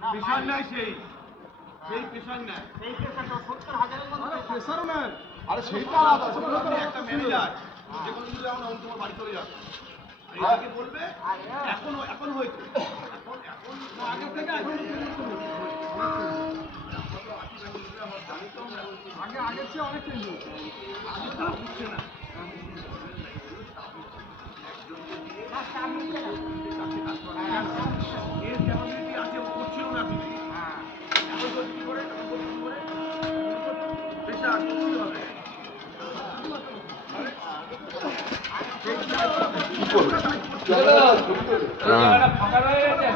Pressure নাই সেই pressure নাই সেই প্রেশার 70,000-এর মধ্যে প্রেশারও নেন। আরে সেইটা আলাদা, একটা ম্যানেজার যে কোনো কিছু যেমন তোমার বাড়ি চলে যাবে আর এটাকে বলবে এখন হয়েছে এখন আগে থেকে এখন আগের চেয়ে অনেক চেঞ্জ হয়েছে আগে তা বুঝছে না এর ক্যাপাবিলিটি আছে ও করছিল না তুমি এখন বলছি কি করে প্রেশার করতেই হবে ফাঁকা রয়ে গেছে